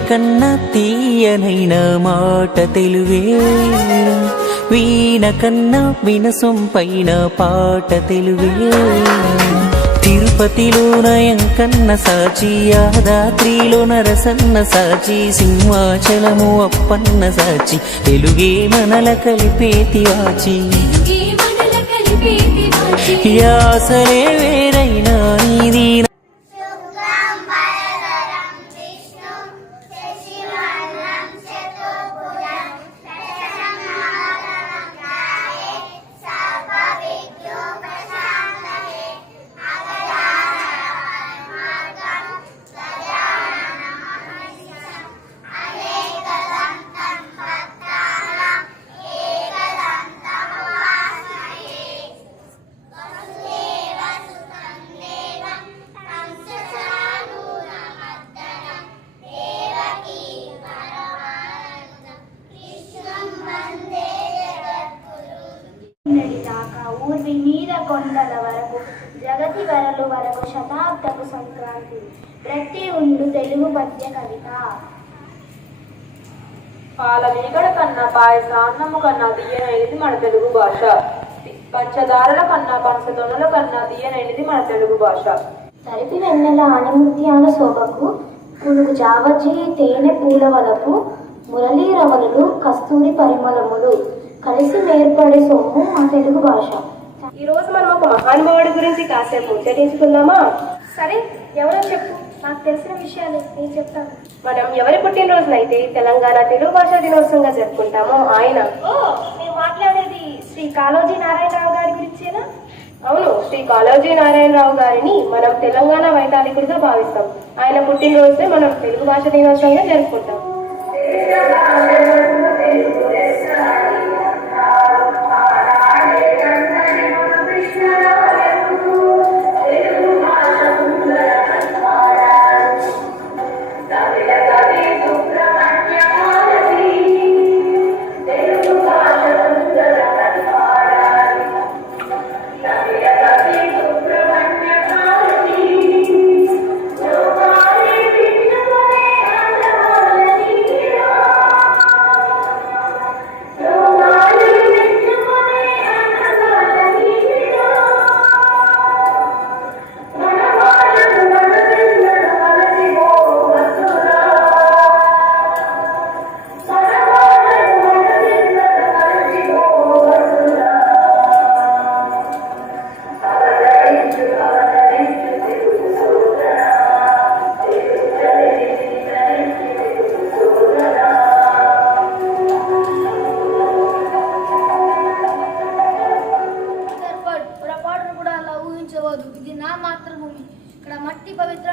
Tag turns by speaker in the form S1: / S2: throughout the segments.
S1: కన్నా తీయనైన మాట తెలుగే వీణ కన్నా వినసొంపైన పాట తెలుగే తిరుపతిలో నయం కన్న సాచి యాదాద్రిలో నరసన్న సాచి సింహాచలము అప్పన్న సాచి తెలుగే మనల కలిపేతి వాచి. యాసలే వేరైనా నీది
S2: ఊర్వి మీద కొండల వరకు జగతి వరలు వరకు శతాబ్దపు సంక్రాంతి. ప్రతి ఉండు తెలుగు పద్య కవిత.
S3: పాల మీగడ కన్నా పాయస అన్నము కన్నా తీయనైనది మన తెలుగు భాష. పంచదారల కన్నా పంచదొనల కన్నా తీయనైనది మన తెలుగు భాష.
S2: తరిపి వెన్నెల అనిముత్యాల శోభకు పులుగు జావజి తేనె పూల వలపు మురళీ రవలులు కస్తూరి పరిమళములు కలిసి ఏర్పడే సొమ్ము మా తెలుగు భాష.
S3: ఈ రోజు మనం ఒక మహానుభావుడి గురించి కాసేపు ముచ్చటించుకుందామా
S2: సరే ఎవరో చెప్పు. నాకు తెలిసిన విషయాలు నేను చెప్తాను.
S3: మనం ఎవరి పుట్టినరోజునైతే తెలంగాణ తెలుగు భాషా దినోత్సవంగా జరుపుకుంటామో ఆయన.
S2: ఓ మాట్లాడేది శ్రీ కాళోజీ నారాయణరావు గారి గురించేనా?
S3: అవును శ్రీ కాళోజీ నారాయణరావు గారిని మనం తెలంగాణ వైతాళికుడిగా భావిస్తాం. ఆయన పుట్టినరోజునే మనం తెలుగు భాష దినోత్సవంగా జరుపుకుంటాం.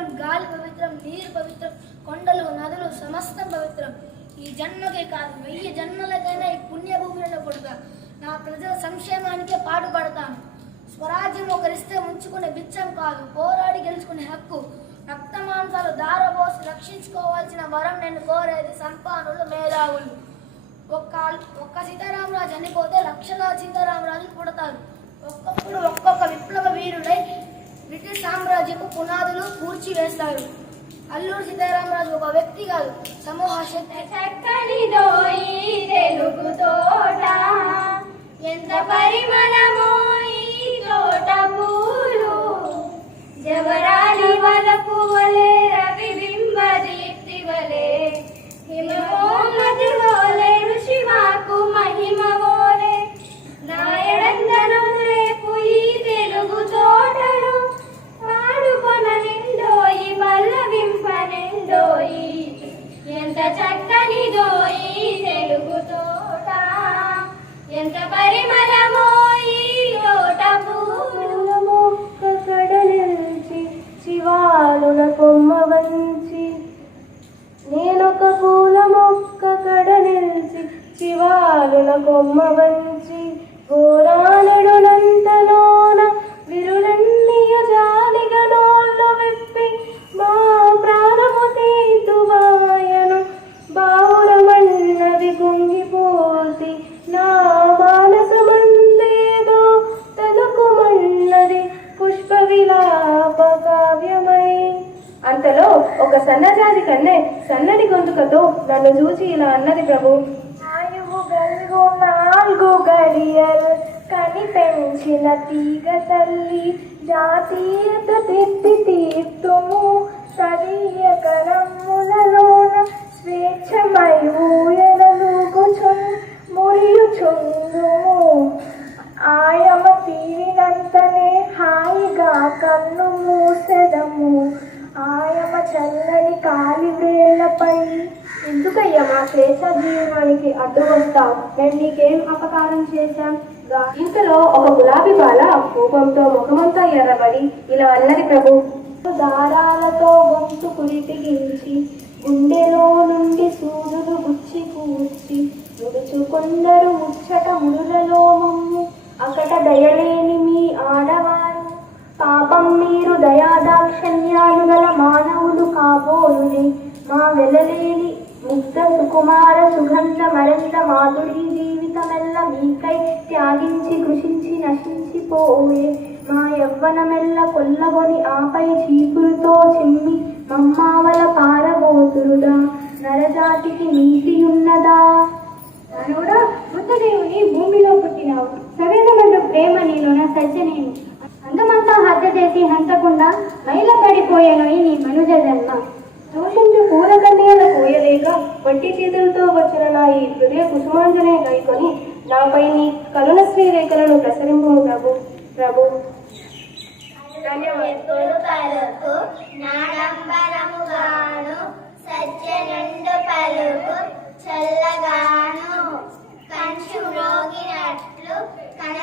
S4: పవిత్రం గాలి పవిత్రం నీరు పవిత్రం కొండలు నదులు సమస్తం పవిత్రం. ఈ జన్మకే కాదు వెయ్యి జన్మలకైనా ఈ పుణ్యభూమిలో పుడతా. నా ప్రజల సంక్షేమానికే పాటుపడతాను. స్వరాజ్యం ఒకరిస్తే ఉంచుకునే బిచ్చం కాదు పోరాడి గెలుచుకునే హక్కు. రక్త మాంసాలు దారబోసి రక్షించుకోవాల్సిన వరం నేను కోరేది సంపానులు మేధావులు. ఒక్క ఒక్క సీతారామరాజు చనిపోతే లక్షల సీతారామరాజులు పుడతారు. ఒక్కొక్కడు ఒక్కొక్క విప్లవ వీరుడై బ్రిటిష్ సామ్రాజ్యపు పునాదులు కూర్చివేస్తారు. అల్లూరు సీతారామరాజు ఒక వ్యక్తి కాదు సమూహ శక్తి
S5: తోట? ఎంత పరిమళమో ఈ తోట పూలు? జవరాలి వల
S3: పువ్వలే కొమ్మ వంచి గోరాలుడునంతలోన విరులన్నీయ జాలిగా నోళ్ళు విప్పి మా ప్రాణము తీతువాయను బావురమన్నవి కుంగిపోతి నా మానసమందేదో తలుకుమన్నది పుష్ప విలాప కావ్యమై. అంతలో ఒక సన్నజాతి కన్నె సన్నటి గొంతుకతో నన్ను చూచి ఇలా అన్నది ప్రభు ఆయువు నాలుగు గడియలు కనిపెంచిన తీగ తల్లి జాతీయత తెత్తి తీర్థము తదీయ కరములలోన స్వేచ్ఛమై ఊయలూగుచున్ మురియుచుందు స్వేచ్ఛ జీవనానికి అడ్డు వస్తావు మేము నీకేం అపకారం చేశాం? ఇంతలో ఒక గులాబీ బాల కోపంతో ముఖమంతా ఎర్రబడి ఇలా అన్నది ప్రభు. దారాలతో గొంతు కురిపిగించి గుండెలో నుండి సూదులు గుచ్చి కూర్చి ముడుచు కొందరు ముచ్చట ముడులలో మమ్ము. అకట దయలేని మీ ఆడవారు. పాపం మీరు దయాదాక్షణ్యాలు త్యాగించి కృషించి నశించిపోయే మా యవ్వనమెల్ల కొల్లగొని ఆపై చీపురుతో చిమ్మి మమ్మావల పారబోతురుదా. నరజాతికి నీతియున్నదా?
S6: మనోడా బుద్ధదేవుని భూమిలో పుట్టినావు. సవేదమంటూ ప్రేమ నీలోన సజ్జనేమి అందమంతా హత్య చేసి హంతకుండా మైల పడిపోయాను నీ మనుజ జన్మ.
S3: దూషించు పూల కన్యల కోయలేక వట్టి చేతులతో వచ్చిన నా ఈ హృదయ కుసుమాంజనే గైకొని నాపై నీ కరుణ శ్రీ రేఖలను ప్రసరింపు ప్రభు ప్రభు.
S6: ఎప్పుడు పలుకు నాడంబరముగాను సజ్జనుండు పలుకు చల్లగాను. కంచు
S2: రోగినట్లు కన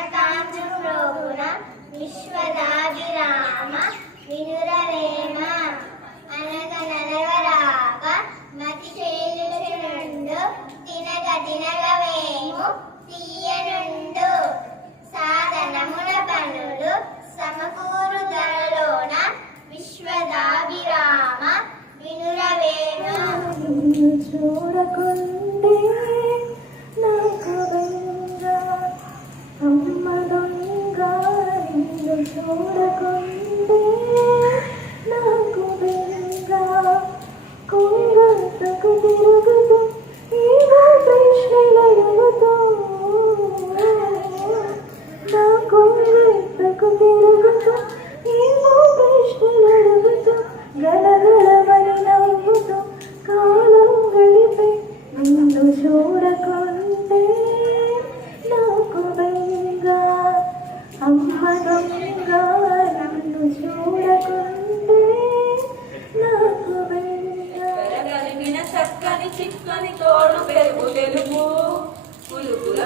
S2: Ку-ку-ку-ку.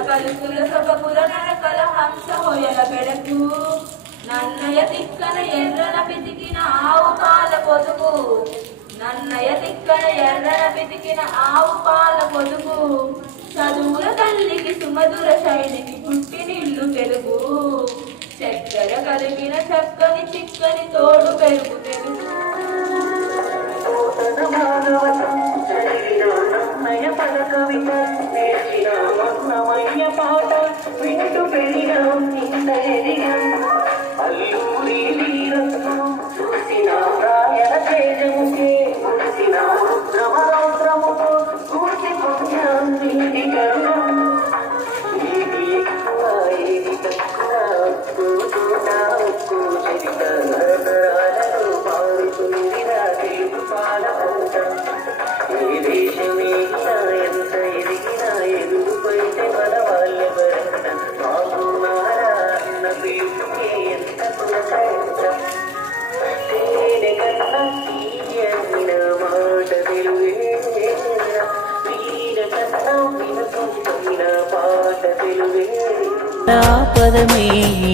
S2: పులుకుల సభకుల నరకల హంస హోయల పెడకు. నన్నయ తిక్కన ఎర్రన పితికిన ఆవు పాల పొదుగు నన్నయ తిక్కన ఎర్రన పితికిన ఆవు పాల పొదుగు చదువుల తల్లికి సుమధుర శైలికి పుట్టినిల్లు తెలుగు. చక్కెర కలిగిన చక్కని చిక్కని తోడు పెరుగు
S7: వింటూ పెరిగాం ఇంత ఎదిగాం అల్లూరి వీరత్వం చూసిన ప్రాయణ తేజముకే మురిసిన రుద్రమరౌద్రముతో కూర్చి పుణ్యం నీటి కరుణం ఏది ఎక్కువ ఏది తక్కువ కూతుట ఉక్కు చరిత నరనరాలలో పారుతుంది నా తెలుగు పాలకంట ఏ దేశమేగినా పదమే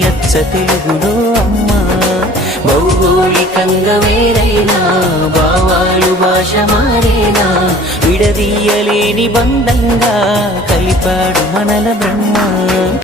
S7: అచ్చ తెలుగులో అమ్మా. భౌగోళికంగా వేరైనా భావాలు భాష మారేనా? విడదీయలేని బంధంగా కలిపాడు మనల బ్రహ్మ.